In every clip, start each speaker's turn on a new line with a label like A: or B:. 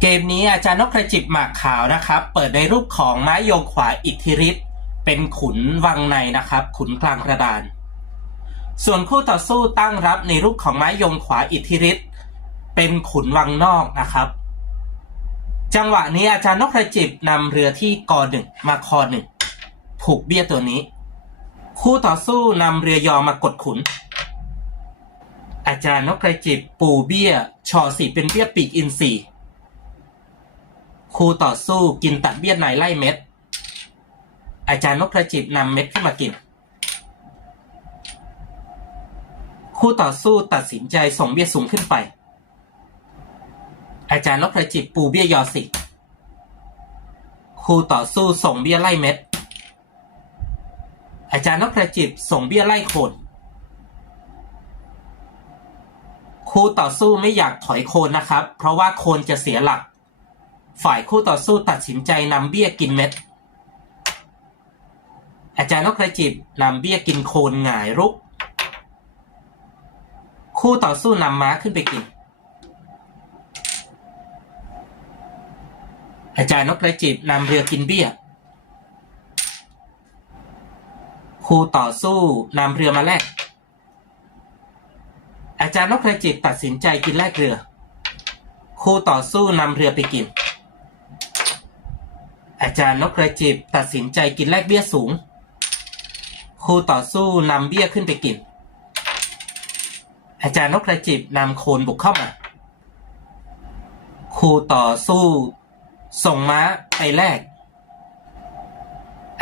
A: เกมนี้อาจารย์นกกระจิบหมากขาวนะครับ เปิดในรูปของไม้โยงขวาอิทธิฤทธิ์เป็นขุนวังในนะครับ ขุนกลางกระดาน ส่วนคู่ต่อสู้ตั้งรับในรูปของไม้โยงขวาอิทธิฤทธิ์เป็นขุนวังนอกนะครับ จังหวะนี้อาจารย์นกกระจิบนำเรือที่กอหนึ่งมาคอหนึ่งผูกเบี้ยตัวนี้ คู่ต่อสู้นำเรือยอมากดขุน อาจารย์นกกระจิบปูเบี้ยชอสีเป็นเบี้ยปีกอินทรี คู่ต่อสู้กินตัดเบี้ยในไล่เม็ด อาจารย์นกกระจิบนำเม็ดขึ้นมากิน คู่ต่อสู้ตัดสินใจส่งเบี้ยสูงขึ้นไป อาจารย์นกกระจิบปูเบี้ยยอสิคู่ต่อสู้ส่งเบี้ยไล่เม็ด อาจารย์นกกระจิบส่งเบี้ยไล่โคนคู่ต่อสู้ไม่อยากถอยโคนนะครับ เพราะว่าโคนจะเสียหลัก ฝ่ายคู่ต่อสู้ตัดสินใจนำเบี้ยกินเม็ด อาจารย์นกกระจิบนำเบี้ยกินโคนหงายรุก คู่ต่อสู้นำม้าขึ้นไปกิน อาจารย์นกกระจิบนำเรือกินเบี้ย คู่ต่อสู้นำเรือมาแลก อาจารย์นกกระจิบตัดสินใจกินแลกเรือคู่ต่อสู้นำเรือไปกิน อาจารย์นกกระจิบตัดสินใจกินแลกเบี้ยสูง คู่ต่อสู้นำเบี้ยขึ้นไปกิน อาจารย์นกกระจิบนำโคนบุกเข้ามา คู่ต่อสู้ ส่งม้าไปแลก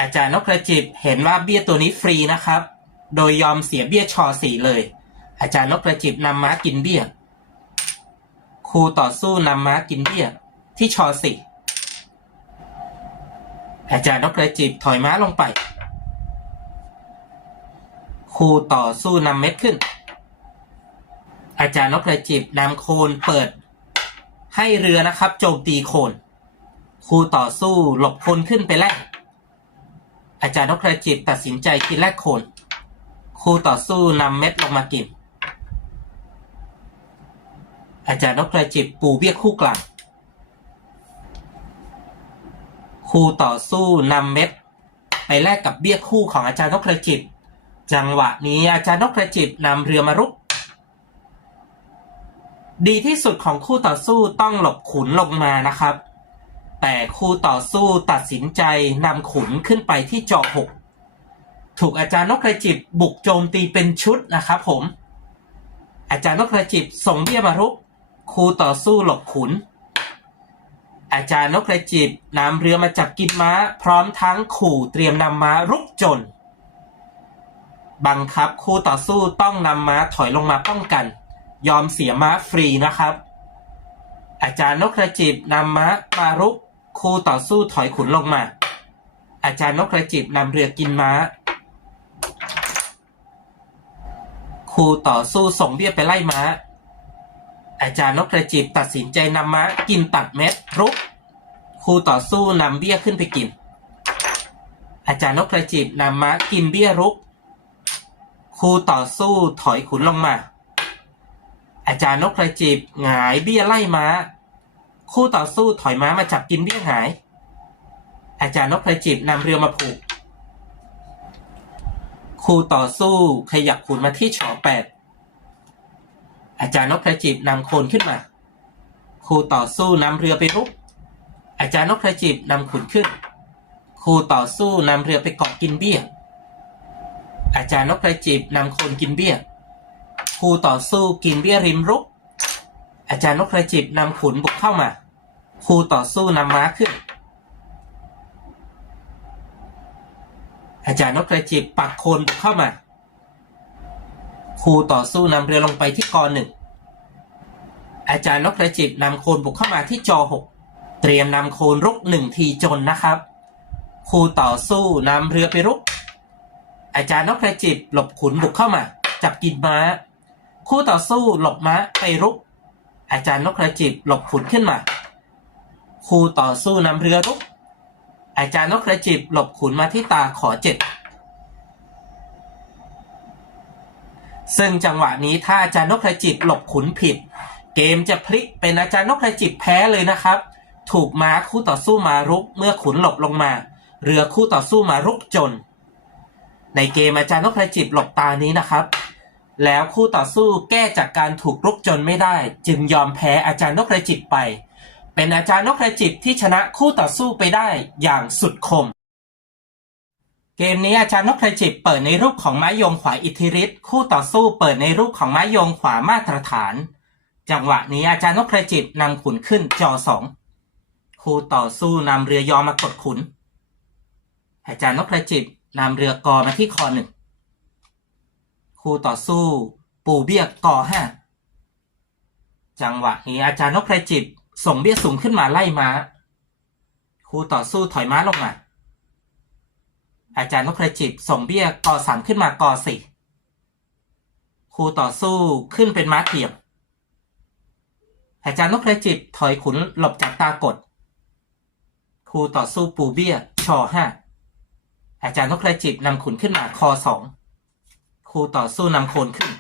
A: อาจารย์นกกระจิบเห็นว่าเบี้ยตัวนี้ฟรีนะครับ โดยยอมเสียเบี้ยชอสีเลย อาจารย์นกกระจิบนำม้ากินเบี้ยครูต่อสู้นำม้ากินเบี้ยที่ชอสี่ อาจารย์นกกระจิบถอยม้าลงไปครูต่อสู้นำเม็ดขึ้น อาจารย์นกกระจิบนำโคนเปิด ให้เรือนะครับ โจมตีโคนครูต่อสู้หลบโคนขึ้นไปแลกอาจารย์นกกระจิบตัดสินใจกินแลกโคนครูต่อสู้นำเม็ดลงมากินอาจารย์นกกระจิบปูเบี้ยคู่กลาง ครูต่อสู้นำเม็ดไปแลกกับเบี้ยคู่ของอาจารย์นกกระจิบ จังหวะนี้อาจารย์นกกระจิบนำเรือมารุก ดีที่สุดของคู่ต่อสู้ต้องหลบขุนลงมานะครับ แต่คู่ต่อสู้ตัดสินใจนำขุนขึ้นไปที่จอหกถูกอาจารย์นกกระจิบบุกโจมตีเป็นชุดนะครับผม อาจารย์นกกระจิบส่งเบี้ยมารุกครูต่อสู้หลบขุน อาจารย์นกกระจิบนำเรือมาจับกินม้า พร้อมทั้งขู่เตรียมนำม้ารุกจน บังคับคู่ต่อสู้ต้องนำม้าถอยลงมาป้องกัน ยอมเสียม้าฟรีนะครับ อาจารย์นกกระจิบนำม้ามารุกคู่ต่อสู้ถอยขุนลงมา อาจารย์นกกระจิบนำเรือกินม้าครูต่อสู้ส่งเบี้ยไปไล่ม้า อาจารย์นกกระจิบตัดสินใจนำม้ากินตัดเม็ดรุกครูต่อสู้นำเบี้ยขึ้นไปกิน อาจารย์นกกระจิบนำม้ากินเบี้ยรุกครูต่อสู้ถอยขุนลงมา อาจารย์นกกระจิบหงายเบี้ยไล่ม้า คู่ต่อสู้ถอยม้ามาจับกินเบี้ยหาย อาจารย์นกกระจิบนำเรือมาผูกครูต่อสู้ขยับขุนมาที่ฉอแปด อาจารย์นกกระจิบนำโคนขึ้นมาครูต่อสู้นำเรือไปรุก อาจารย์นกกระจิบนำขุนขึ้นครูต่อสู้นำเรือไปเกาะกินเบี้ย อาจารย์นกกระจิบนำโคนกินเบี้ยครูต่อสู้กินเบี้ยริมรุก อาจารย์นกกระจิบนำขุนบุกเข้ามาครูต่อสู้นำม้าขึ้น อาจารย์นกกระจิบปักโคนบุกเข้ามาครูต่อสู้นำเรือลงไปที่กอหนึ่ง อาจารย์นกกระจิบนำโคนบุกเข้ามาที่จอหกเตรียมนำโคนรุกหนึ่งทีจนนะครับครูต่อสู้นำเรือไปรุก อาจารย์นกกระจิบหลบขุนบุกเข้ามา จับกินม้า คู่ต่อสู้หลบม้าไปรุก อาจารย์นกกระจิบหลบขุนขึ้นมา คู่ต่อสู้นำเรือรุก อาจารย์นกกระจิบหลบขุนมาที่ตาขอเจ็ดซึ่งจังหวะนี้ถ้าอาจารย์นกกระจิบหลบขุนผิด เกมจะพลิกเป็นอาจารย์นกกระจิบแพ้เลยนะครับ ถูกม้าคู่ต่อสู้มารุกเมื่อขุนหลบลงมา เรือคู่ต่อสู้มารุกจน ในเกมอาจารย์นกกระจิบหลบตานี้นะครับ แล้วคู่ต่อสู้แก้จากการถูกรุกจนไม่ได้ จึงยอมแพ้อาจารย์นกกระจิบไป เป็นอาจารย์นกกระจิบที่ชนะคู่ต่อสู้ไปได้อย่างสุดคมเกมนี้อาจารย์นกกระจิบเปิดในรูปของไม้โยงขวาอิทธิฤทธิ์คู่ต่อสู้เปิดในรูปของไม้โยงขวามาตรฐาน จังหวะนี้อาจารย์นกกระจิบนำขุนขึ้นจอสองคู่ต่อสู้นำเรือยอมากดขุน อาจารย์นกกระจิบนำเรือกอมาที่คอหนึ่งคู่ต่อสู้ ปูเบี้ยกอห้าจังหวะนี้อาจารย์นกกระจิบส่งเบี้ยสูงขึ้นมาไล่ม้า คู่ต่อสู้ถอยม้าลงมาอาจารย์นกกระจิบส่งเบี้ยกอสามขึ้นมากอสี่คู่ต่อสู้ขึ้นเป็นม้าเทียม อาจารย์นกกระจิบถอยขุนหลบจากตากดครูต่อสู้ปูเบี้ยชอห้าอาจารย์นกกระจิบนำขุนขึ้นมาคอสองครูต่อสู้นำโคนขึ้น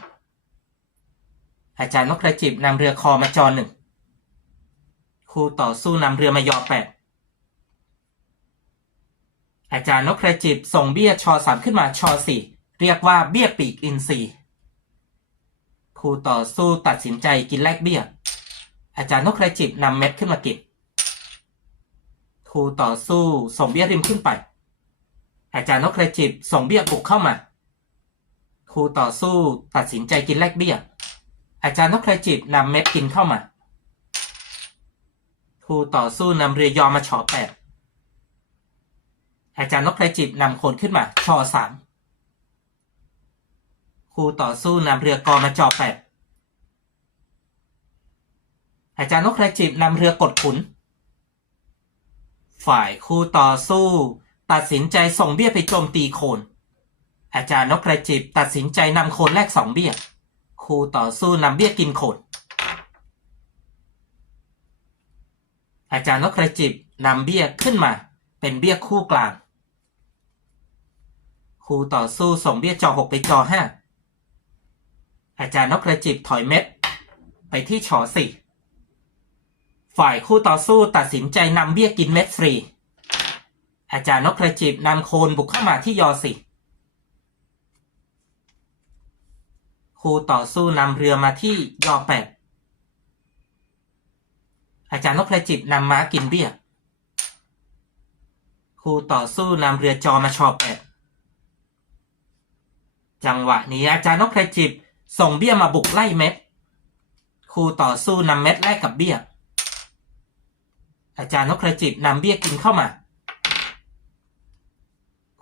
A: อาจารย์นกกระจิบนำเรือคอมาจอหนึ่งครูต่อสู้นำเรือมายอแปดอาจารย์นกกระจิบส่งเบี้ยชอสามขึ้นมาชอสี่เรียกว่าเบี้ยปีกอินทรีครูต่อสู้ตัดสินใจกินแลกเบี้ย อาจารย์นกกระจิบนำเม็ดขึ้นมากินคู่ต่อสู้ส่งเบี้ยริมขึ้นไป อาจารย์นกกระจิบส่งเบี้ยบุกเข้ามาคู่ต่อสู้ตัดสินใจกินแลกเบี้ย อาจารย์นกกระจิบนำเม็ดกินเข้ามาคู่ต่อสู้นำเรือยอมาฉอแปดอาจารย์นกกระจิบนำโคนขึ้นมาชอสามคู่ต่อสู้นำเรือกอมาจอแปด อาจารย์นกกระจิบนำเรือกดขุน ฝ่ายคู่ต่อสู้ ตัดสินใจส่งเบี้ยไปโจมตีโคน อาจารย์นกกระจิบตัดสินใจนำโคนแลกสองเบี้ย คู่ต่อสู้นำเบี้ยกินโคน อาจารย์นกกระจิบนำเบี้ยขึ้นมา เป็นเบี้ยคู่กลางคู่ต่อสู้ส่งเบี้ยจอหกไปจอห้าอาจารย์นกกระจิบถอยเม็ด ไปที่ชอสี่ ฝ่ายคู่ต่อสู้ตัดสินใจนำเบี้ยกินเม็ดฟรี อาจารย์นกกระจิบนำโคนบุกเข้ามาที่ยอสี่คู่ต่อสู้นำเรือมาที่ยอแปดอาจารย์นกกระจิบนำม้ากินเบี้ยคู่ต่อสู้นำเรือจอมาชอแปดจังหวะนี้อาจารย์นกกระจิบส่งเบี้ยมาบุกไล่เม็ดคู่ต่อสู้นำเม็ดแลกกับเบี้ย อาจารย์นกกระจิบนำเบี้ยกินเข้ามา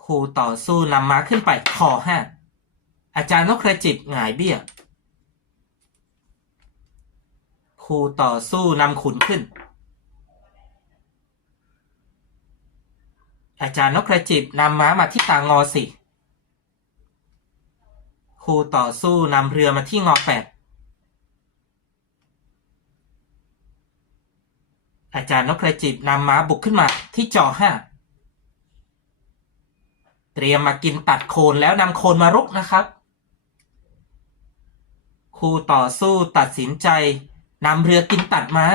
A: คูต่อสู้นำม้าขึ้นไปคอห้าอาจารย์นกกระจิบหงายเบี้ยคูต่อสู้นำขุนขึ้น อาจารย์นกกระจิบนำม้ามาที่ตางอสี่คู่ต่อสู้นำเรือมาที่งอแปด อาจารย์นกกระจิบนำม้าบุกขึ้นมาที่จอห้าเตรียมมากินตัดโคนแล้วนำโคนมารุกนะครับ คู่ต่อสู้ตัดสินใจนำเรือกินตัดม้า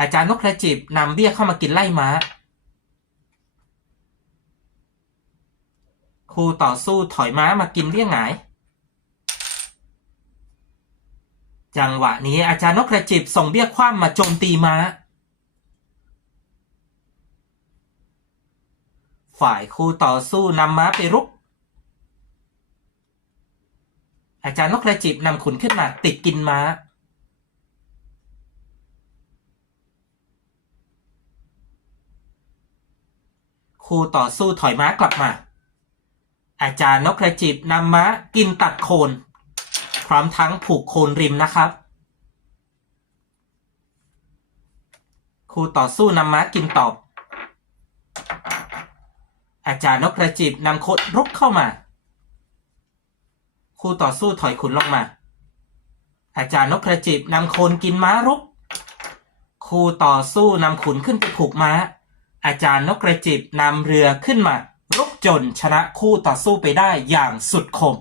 A: อาจารย์นกกระจิบนำเบี้ยเข้ามากินไล่ม้า คู่ต่อสู้ถอยม้ามากินเบี้ยหงาย จังหวะนี้อาจารย์นกกระจิบส่งเบี้ยคว่ำมาโจมตีม้า ฝ่ายคู่ต่อสู้นำม้าไปรุก อาจารย์นกกระจิบนำขุนขึ้นมาติดกินม้า คู่ต่อสู้ถอยม้ากลับมา อาจารย์นกกระจิบนำม้ากินตัดโคน พร้อมทั้งผูกโคนริมนะครับ คู่ต่อสู้นำม้ากินตอบ อาจารย์นกกระจิบนำโคดรุกเข้ามา คู่ต่อสู้ถอยขุนลงมา อาจารย์นกกระจิบนำโคนกินม้ารุก คู่ต่อสู้นำขุนขึ้นไปผูกม้า อาจารย์นกกระจิบนำเรือขึ้นมา รุกจนชนะคู่ต่อสู้ไปได้อย่างสุดคม